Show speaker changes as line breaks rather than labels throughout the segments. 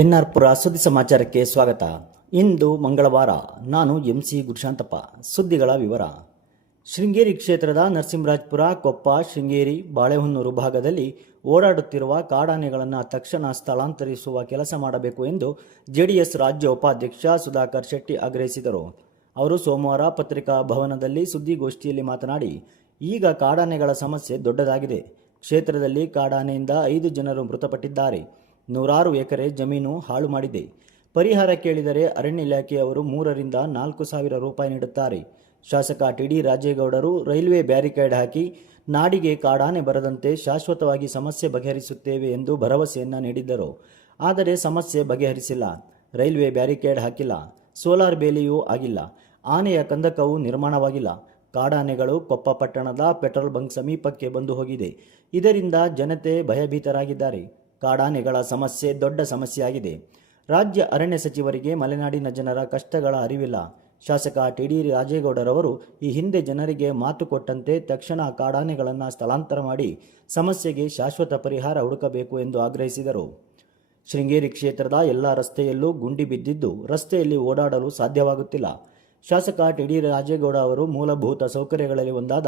ಎನ್ಆರ್ಪುರ ಸುದ್ದಿ ಸಮಾಚಾರಕ್ಕೆ ಸ್ವಾಗತ. ಇಂದು ಮಂಗಳವಾರ ನಾನು ಎಂಸಿ ಗುರುಶಾಂತಪ್ಪ. ಸುದ್ದಿಗಳ ವಿವರ. ಶೃಂಗೇರಿ ಕ್ಷೇತ್ರದ ನರಸಿಂಹರಾಜ್ಪುರ, ಕೊಪ್ಪ, ಶೃಂಗೇರಿ, ಬಾಳೆಹೊನ್ನೂರು ಭಾಗದಲ್ಲಿ ಓಡಾಡುತ್ತಿರುವ ಕಾಡಾನೆಗಳನ್ನು ತಕ್ಷಣ ಸ್ಥಳಾಂತರಿಸುವ ಕೆಲಸ ಮಾಡಬೇಕು ಎಂದು ಜೆಡಿಎಸ್ ರಾಜ್ಯ ಉಪಾಧ್ಯಕ್ಷ ಸುಧಾಕರ್ ಶೆಟ್ಟಿ ಆಗ್ರಹಿಸಿದರು. ಅವರು ಸೋಮವಾರ ಪತ್ರಿಕಾ ಭವನದಲ್ಲಿ ಸುದ್ದಿಗೋಷ್ಠಿಯಲ್ಲಿ ಮಾತನಾಡಿ, ಈಗ ಕಾಡಾನೆಗಳ ಸಮಸ್ಯೆ ದೊಡ್ಡದಾಗಿದೆ. ಕ್ಷೇತ್ರದಲ್ಲಿ ಕಾಡಾನೆಯಿಂದ ಐದು ಜನರು ಮೃತಪಟ್ಟಿದ್ದಾರೆ. ನೂರಾರು ಎಕರೆ ಜಮೀನು ಹಾಳು ಮಾಡಿದೆ. ಪರಿಹಾರ ಕೇಳಿದರೆ ಅರಣ್ಯ ಇಲಾಖೆಯವರು ಮೂರರಿಂದ ನಾಲ್ಕು ಸಾವಿರ ರೂಪಾಯಿ ನೀಡುತ್ತಾರೆ. ಶಾಸಕ ಟಿಡಿ ರಾಜೇಗೌಡರು ರೈಲ್ವೆ ಬ್ಯಾರಿಕೇಡ್ ಹಾಕಿ, ನಾಡಿಗೆ ಕಾಡಾನೆ ಬರದಂತೆ ಶಾಶ್ವತವಾಗಿ ಸಮಸ್ಯೆ ಬಗೆಹರಿಸುತ್ತೇವೆ ಎಂದು ಭರವಸೆಯನ್ನ ನೀಡಿದ್ದರು. ಆದರೆ ಸಮಸ್ಯೆ ಬಗೆಹರಿಸಿಲ್ಲ. ರೈಲ್ವೆ ಬ್ಯಾರಿಕೇಡ್ ಹಾಕಿಲ್ಲ. ಸೋಲಾರ್ ಬೇಲಿಯೂ ಆಗಿಲ್ಲ. ಆನೆಯ ಕಂದಕವೂ ನಿರ್ಮಾಣವಾಗಿಲ್ಲ. ಕಾಡಾನೆಗಳು ಕೊಪ್ಪ ಪಟ್ಟಣದ ಪೆಟ್ರೋಲ್ ಬಂಕ್ ಸಮೀಪಕ್ಕೆ ಬಂದು ಹೋಗಿದೆ. ಇದರಿಂದ ಜನತೆ ಭಯಭೀತರಾಗಿದ್ದಾರೆ. ಕಾಡಾನೆಗಳ ಸಮಸ್ಯೆ ದೊಡ್ಡ ಸಮಸ್ಯೆಯಾಗಿದೆ. ರಾಜ್ಯ ಅರಣ್ಯ ಸಚಿವರಿಗೆ ಮಲೆನಾಡಿನ ಜನರ ಕಷ್ಟಗಳ ಅರಿವಿಲ್ಲ. ಶಾಸಕ ಟಿಡಿ ರಾಜೇಗೌಡರವರು ಈ ಹಿಂದೆ ಜನರಿಗೆ ಮಾತು ಕೊಟ್ಟಂತೆ ತಕ್ಷಣ ಕಾಡಾನೆಗಳನ್ನು ಸ್ಥಳಾಂತರ ಮಾಡಿ ಸಮಸ್ಯೆಗೆ ಶಾಶ್ವತ ಪರಿಹಾರ ಹುಡುಕಬೇಕು ಎಂದು ಆಗ್ರಹಿಸಿದರು. ಶೃಂಗೇರಿ ಕ್ಷೇತ್ರದ ಎಲ್ಲ ರಸ್ತೆಯಲ್ಲೂ ಗುಂಡಿ ಬಿದ್ದಿದ್ದು ರಸ್ತೆಯಲ್ಲಿ ಓಡಾಡಲು ಸಾಧ್ಯವಾಗುತ್ತಿಲ್ಲ. ಶಾಸಕ ಟಿಡಿ ರಾಜೇಗೌಡ ಅವರು ಮೂಲಭೂತ ಸೌಕರ್ಯಗಳಲ್ಲಿ ಒಂದಾದ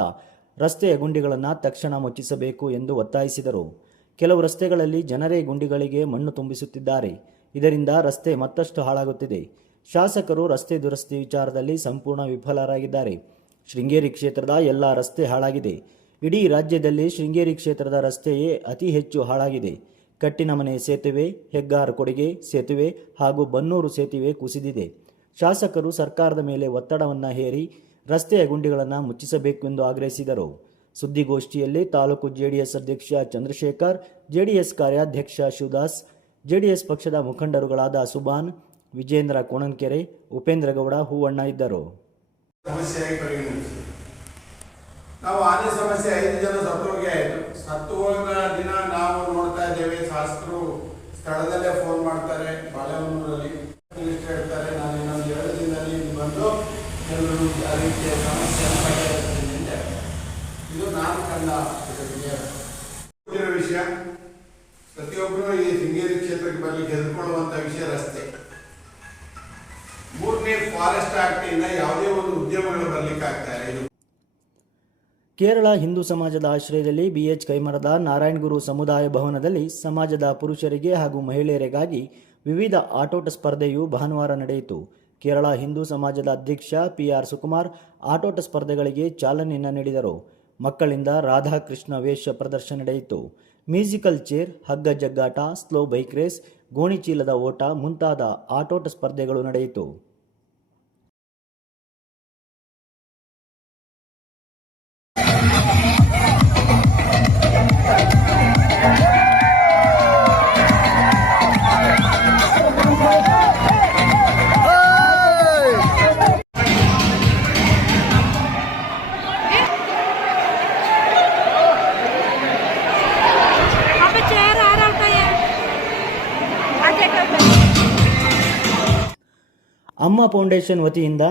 ರಸ್ತೆಯ ಗುಂಡಿಗಳನ್ನು ತಕ್ಷಣ ಮುಚ್ಚಿಸಬೇಕು ಎಂದು ಒತ್ತಾಯಿಸಿದರು. ಕೆಲವು ರಸ್ತೆಗಳಲ್ಲಿ ಜನರೇ ಗುಂಡಿಗಳಿಗೆ ಮಣ್ಣು ತುಂಬಿಸುತ್ತಿದ್ದಾರೆ. ಇದರಿಂದ ರಸ್ತೆ ಮತ್ತಷ್ಟು ಹಾಳಾಗುತ್ತಿದೆ. ಶಾಸಕರು ರಸ್ತೆ ದುರಸ್ತಿ ವಿಚಾರದಲ್ಲಿ ಸಂಪೂರ್ಣ ವಿಫಲರಾಗಿದ್ದಾರೆ. ಶೃಂಗೇರಿ ಕ್ಷೇತ್ರದ ಎಲ್ಲ ರಸ್ತೆ ಹಾಳಾಗಿದೆ. ಇಡೀ ರಾಜ್ಯದಲ್ಲಿ ಶೃಂಗೇರಿ ಕ್ಷೇತ್ರದ ರಸ್ತೆಯೇ ಅತಿ ಹೆಚ್ಚು ಹಾಳಾಗಿದೆ. ಕಟ್ಟಿನಮನೆ ಸೇತುವೆ, ಹೆಗ್ಗಾರ ಕೊಡುಗೆ ಸೇತುವೆ ಹಾಗೂ ಬನ್ನೂರು ಸೇತುವೆ ಕುಸಿದಿದೆ. ಶಾಸಕರು ಸರ್ಕಾರದ ಮೇಲೆ ಒತ್ತಡವನ್ನು ಹೇರಿ ರಸ್ತೆಯ ಗುಂಡಿಗಳನ್ನು ಮುಚ್ಚಿಸಬೇಕು ಎಂದು ಆಗ್ರಹಿಸಿದರು. ಸುದ್ದಿಗೋಷ್ಠಿಯಲ್ಲಿ ತಾಲೂಕು ಜೆಡಿಎಸ್ ಅಧ್ಯಕ್ಷ ಚಂದ್ರಶೇಖರ್, ಜೆಡಿಎಸ್ ಕಾರ್ಯಾಧ್ಯಕ್ಷ ಶಿವದಾಸ್, ಜೆಡಿಎಸ್ ಪಕ್ಷದ ಮುಖಂಡರುಗಳಾದ ಸುಬಾನ್ ವಿಜೇಂದ್ರ ಕೋಣನ್ಕೆರೆ ಉಪೇಂದ್ರಗೌಡ ಹೂವಣ್ಣ ಇದ್ದರು.
ನಾವು ಆನೆ ಸಮಸ್ಯೆ ಐದು ಜನ ಸತ್ತೋಗಿ ಆಯಿತು. ಸತ್ತು ಹೋದ ದಿನ ನಾವು ನೋಡ್ತಾ ಇದ್ದೇವೆ. ಶಾಸ್ತ್ರು ಸ್ಥಳದಲ್ಲೇ ಫೋನ್ ಮಾಡ್ತಾರೆ. ಬಾಳೆಹೊನ್ನೂರಲ್ಲಿ ಹೇಳ್ತಾರೆ. ನಾನು ಇನ್ನೊಂದು ಎರಡು ದಿನದಲ್ಲಿ ಬಂದು ಎಲ್ಲರೂ ಆ ರೀತಿಯ ಸಮಸ್ಯೆ. ಇದು ನಾನು ಕಂಡ ವಿಷಯ? ಪ್ರತಿಯೊಬ್ಬರು ಈ ಶೃಂಗೇರಿ ಕ್ಷೇತ್ರಕ್ಕೆ ಬರಲಿ ಹೆದರ್ಕೊಳ್ಳುವಂತ ವಿಷಯ ರಸ್ತೆ. ಮೂರನೇ ಫಾರೆಸ್ಟ್ ಆಕ್ಟ್ ಇಂದ ಯಾವುದೇ ಒಂದು ಉದ್ಯಮಗಳು ಬರಲಿಕ್ಕೆ ಆಗ್ತಾ ಇಲ್ಲ.
ಕೇರಳ ಹಿಂದೂ ಸಮಾಜದ ಆಶ್ರಯದಲ್ಲಿ ಬಿಎಚ್ ಕೈಮರದ ನಾರಾಯಣಗುರು ಸಮುದಾಯ ಭವನದಲ್ಲಿ ಸಮಾಜದ ಪುರುಷರಿಗೆ ಹಾಗೂ ಮಹಿಳೆಯರಿಗಾಗಿ ವಿವಿಧ ಆಟೋಟ ಸ್ಪರ್ಧೆಯು ಭಾನುವಾರ ನಡೆಯಿತು. ಕೇರಳ ಹಿಂದೂ ಸಮಾಜದ ಅಧ್ಯಕ್ಷ ಪಿಆರ್ ಸುಕುಮಾರ್ ಆಟೋಟ ಸ್ಪರ್ಧೆಗಳಿಗೆ ಚಾಲನೆಯನ್ನು ನೀಡಿದರು. ಮಕ್ಕಳಿಂದ ರಾಧಾಕೃಷ್ಣ ವೇಷ ಪ್ರದರ್ಶನ ನಡೆಯಿತು. ಮ್ಯೂಸಿಕಲ್ ಚೇರ್, ಹಗ್ಗ ಜಗ್ಗಾಟ, ಸ್ಲೋ ಬೈಕ್ ರೇಸ್, ಗೋಣಿಚೀಲದ ಓಟ ಮುಂತಾದ ಆಟೋಟ ಸ್ಪರ್ಧೆಗಳು ನಡೆಯಿತು. ಅಮ್ಮ ಫೌಂಡೇಶನ್ ವತಿಯಿಂದ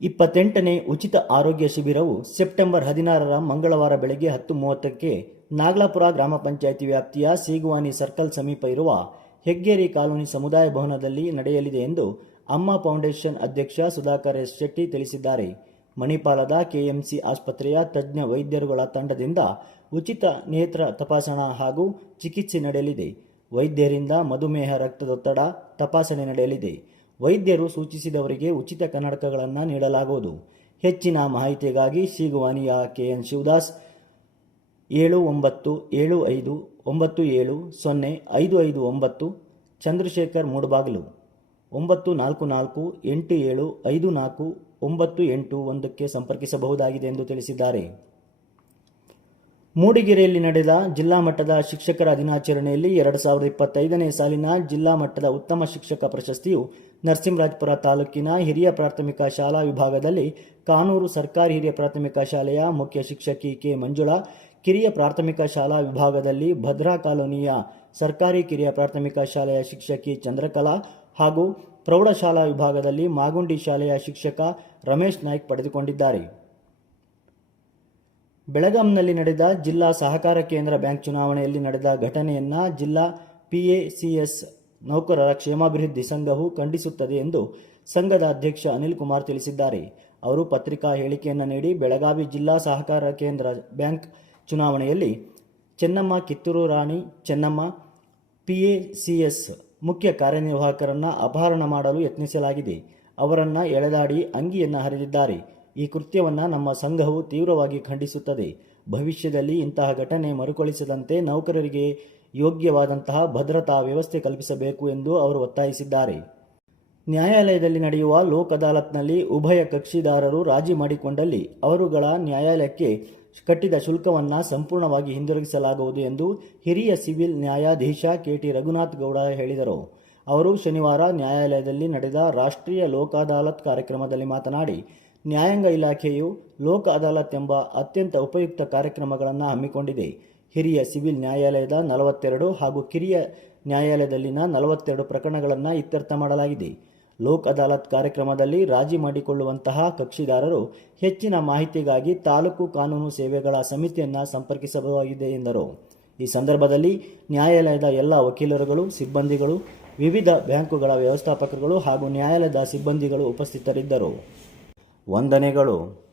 ಇಪ್ಪತ್ತೆಂಟನೇ ಉಚಿತ ಆರೋಗ್ಯ ಶಿಬಿರವು ಸೆಪ್ಟೆಂಬರ್ ಹದಿನಾರರ ಮಂಗಳವಾರ ಬೆಳಗ್ಗೆ ಹತ್ತು ಮೂವತ್ತಕ್ಕೆ ನಾಗಲಾಪುರ ಗ್ರಾಮ ಪಂಚಾಯಿತಿ ವ್ಯಾಪ್ತಿಯ ಸೀಗುವಾನಿ ಸರ್ಕಲ್ ಸಮೀಪ ಇರುವ ಹೆಗ್ಗೇರಿ ಕಾಲೋನಿ ಸಮುದಾಯ ಭವನದಲ್ಲಿ ನಡೆಯಲಿದೆ ಎಂದು ಅಮ್ಮ ಫೌಂಡೇಶನ್ ಅಧ್ಯಕ್ಷ ಸುಧಾಕರ್ ಎಸ್ ಶೆಟ್ಟಿ ತಿಳಿಸಿದ್ದಾರೆ. ಮಣಿಪಾಲದ ಕೆಎಂಸಿ ಆಸ್ಪತ್ರೆಯ ತಜ್ಞ ವೈದ್ಯರುಗಳ ತಂಡದಿಂದ ಉಚಿತ ನೇತ್ರ ತಪಾಸಣಾ ಹಾಗೂ ಚಿಕಿತ್ಸೆ ನಡೆಯಲಿದೆ. ವೈದ್ಯರಿಂದ ಮಧುಮೇಹ, ರಕ್ತದೊತ್ತಡ ತಪಾಸಣೆ ನಡೆಯಲಿದೆ. ವೈದ್ಯರು ಸೂಚಿಸಿದವರಿಗೆ ಉಚಿತ ಕನ್ನಡಕಗಳನ್ನು ನೀಡಲಾಗುವುದು. ಹೆಚ್ಚಿನ ಮಾಹಿತಿಗಾಗಿ ಸಿಗುವಾನಿಯ ಕೆ ಎನ್ ಶಿವದಾಸ್ ಏಳು ಒಂಬತ್ತು, ಏಳು ಐದು, ಒಂಬತ್ತು ಏಳು, ಸೊನ್ನೆ, ಐದು ಐದು ಒಂಬತ್ತು, ಚಂದ್ರಶೇಖರ್ ಮೂಡಬಾಗಿಲು, ಒಂಬತ್ತು ನಾಲ್ಕು ನಾಲ್ಕು, ಎಂಟು ಏಳು ಐದು ನಾಲ್ಕು, ಒಂಬತ್ತು ಎಂಟು ಒಂದಕ್ಕೆ ಸಂಪರ್ಕಿಸಬಹುದಾಗಿದೆ ಎಂದು ತಿಳಿಸಿದ್ದಾರೆ. ಮೂಡಿಗೆರೆಯಲ್ಲಿ ನಡೆದ ಜಿಲ್ಲಾ ಮಟ್ಟದ ಶಿಕ್ಷಕರ ದಿನಾಚರಣೆಯಲ್ಲಿ ಎರಡು ಸಾವಿರದ ಇಪ್ಪತ್ತೈದನೇ ಸಾಲಿನ ಜಿಲ್ಲಾ ಮಟ್ಟದ ಉತ್ತಮ ಶಿಕ್ಷಕ ಪ್ರಶಸ್ತಿಯು ನರಸಿಂಹರಾಜಪುರ ತಾಲೂಕಿನ ಹಿರಿಯ ಪ್ರಾಥಮಿಕ ಶಾಲಾ ವಿಭಾಗದಲ್ಲಿ ಕಾನೂರು ಸರ್ಕಾರಿ ಹಿರಿಯ ಪ್ರಾಥಮಿಕ ಶಾಲೆಯ ಮುಖ್ಯ ಶಿಕ್ಷಕಿ ಕೆ. ಮಂಜುಳಾ, ಕಿರಿಯ ಪ್ರಾಥಮಿಕ ಶಾಲಾ ವಿಭಾಗದಲ್ಲಿ ಭದ್ರಾ ಕಾಲೋನಿಯ ಸರ್ಕಾರಿ ಕಿರಿಯ ಪ್ರಾಥಮಿಕ ಶಾಲೆಯ ಶಿಕ್ಷಕಿ ಚಂದ್ರಕಲಾ ಹಾಗೂ ಪ್ರೌಢಶಾಲಾ ವಿಭಾಗದಲ್ಲಿ ಮಾಗುಂಡಿ ಶಾಲೆಯ ಶಿಕ್ಷಕ ರಮೇಶ್ ನಾಯ್ಕ್ ಪಡೆದುಕೊಂಡಿದ್ದಾರೆ. ಬೆಳಗಾಂನಲ್ಲಿ ನಡೆದ ಜಿಲ್ಲಾ ಸಹಕಾರ ಕೇಂದ್ರ ಬ್ಯಾಂಕ್ ಚುನಾವಣೆಯಲ್ಲಿ ನಡೆದ ಘಟನೆಯನ್ನು ಜಿಲ್ಲಾ ಪಿಎಸಿಎಸ್ ನೌಕರರ ಕ್ಷೇಮಾಭಿವೃದ್ಧಿ ಸಂಘವು ಖಂಡಿಸುತ್ತದೆ ಎಂದು ಸಂಘದ ಅಧ್ಯಕ್ಷ ಅನಿಲ್ ಕುಮಾರ್ ತಿಳಿಸಿದ್ದಾರೆ. ಅವರು ಪತ್ರಿಕಾ ಹೇಳಿಕೆಯನ್ನು ನೀಡಿ ಬೆಳಗಾವಿ ಜಿಲ್ಲಾ ಸಹಕಾರ ಕೇಂದ್ರ ಬ್ಯಾಂಕ್ ಚುನಾವಣೆಯಲ್ಲಿ ಚೆನ್ನಮ್ಮ, ಕಿತ್ತೂರು ರಾಣಿ, ಚೆನ್ನಮ್ಮ, ಪಿಎಸಿಎಸ್ ಮುಖ್ಯ ಕಾರ್ಯನಿರ್ವಾಹಕರನ್ನ ಅಪಹರಣ ಮಾಡಲು ಯತ್ನಿಸಲಾಗಿದೆ. ಅವರನ್ನು ಎಳೆದಾಡಿ ಅಂಗಿಯನ್ನು ಹರಿದಿದ್ದಾರೆ. ಈ ಕೃತ್ಯವನ್ನು ನಮ್ಮ ಸಂಘವು ತೀವ್ರವಾಗಿ ಖಂಡಿಸುತ್ತದೆ. ಭವಿಷ್ಯದಲ್ಲಿ ಇಂತಹ ಘಟನೆ ಮರುಕಳಿಸದಂತೆ ನೌಕರರಿಗೆ ಯೋಗ್ಯವಾದಂತಹ ಭದ್ರತಾ ವ್ಯವಸ್ಥೆ ಕಲ್ಪಿಸಬೇಕು ಎಂದು ಅವರು ಒತ್ತಾಯಿಸಿದ್ದಾರೆ. ನ್ಯಾಯಾಲಯದಲ್ಲಿ ನಡೆಯುವ ಲೋಕ್ ಅದಾಲತ್ನಲ್ಲಿ ಉಭಯ ಕಕ್ಷಿದಾರರು ರಾಜಿ ಮಾಡಿಕೊಂಡಲ್ಲಿ ಅವರುಗಳ ನ್ಯಾಯಾಲಯಕ್ಕೆ ಕಟ್ಟಿದ ಶುಲ್ಕವನ್ನು ಸಂಪೂರ್ಣವಾಗಿ ಹಿಂದಿರುಗಿಸಲಾಗುವುದು ಎಂದು ಹಿರಿಯ ಸಿವಿಲ್ ನ್ಯಾಯಾಧೀಶ ಕೆ ಟಿ ರಘುನಾಥ್ ಗೌಡ ಹೇಳಿದರು. ಅವರು ಶನಿವಾರ ನ್ಯಾಯಾಲಯದಲ್ಲಿ ನಡೆದ ರಾಷ್ಟ್ರೀಯ ಲೋಕಾದಾಲತ್ ಕಾರ್ಯಕ್ರಮದಲ್ಲಿ ಮಾತನಾಡಿ ನ್ಯಾಯಾಂಗ ಇಲಾಖೆಯು ಲೋಕ ಅದಾಲತ್ ಎಂಬ ಅತ್ಯಂತ ಉಪಯುಕ್ತ ಕಾರ್ಯಕ್ರಮಗಳನ್ನು ಹಮ್ಮಿಕೊಂಡಿದೆ. ಹಿರಿಯ ಸಿವಿಲ್ ನ್ಯಾಯಾಲಯದ ನಲವತ್ತೆರಡು ಹಾಗೂ ಕಿರಿಯ ನ್ಯಾಯಾಲಯದಲ್ಲಿನ ನಲವತ್ತೆರಡು ಪ್ರಕರಣಗಳನ್ನು ಇತ್ಯರ್ಥ ಮಾಡಲಾಗಿದೆ. ಲೋಕ್ ಅದಾಲತ್ ಕಾರ್ಯಕ್ರಮದಲ್ಲಿ ರಾಜಿ ಮಾಡಿಕೊಳ್ಳುವಂತಹ ಕಕ್ಷಿದಾರರು ಹೆಚ್ಚಿನ ಮಾಹಿತಿಗಾಗಿ ತಾಲೂಕು ಕಾನೂನು ಸೇವೆಗಳ ಸಮಿತಿಯನ್ನು ಸಂಪರ್ಕಿಸಬಹುದಾಗಿದೆ ಎಂದರು. ಈ ಸಂದರ್ಭದಲ್ಲಿ ನ್ಯಾಯಾಲಯದ ಎಲ್ಲ ವಕೀಲರುಗಳು, ಸಿಬ್ಬಂದಿಗಳು, ವಿವಿಧ ಬ್ಯಾಂಕುಗಳ ವ್ಯವಸ್ಥಾಪಕರುಗಳು ಹಾಗೂ ನ್ಯಾಯಾಲಯದ ಸಿಬ್ಬಂದಿಗಳು ಉಪಸ್ಥಿತರಿದ್ದರು. ವಂದನೆಗಳು.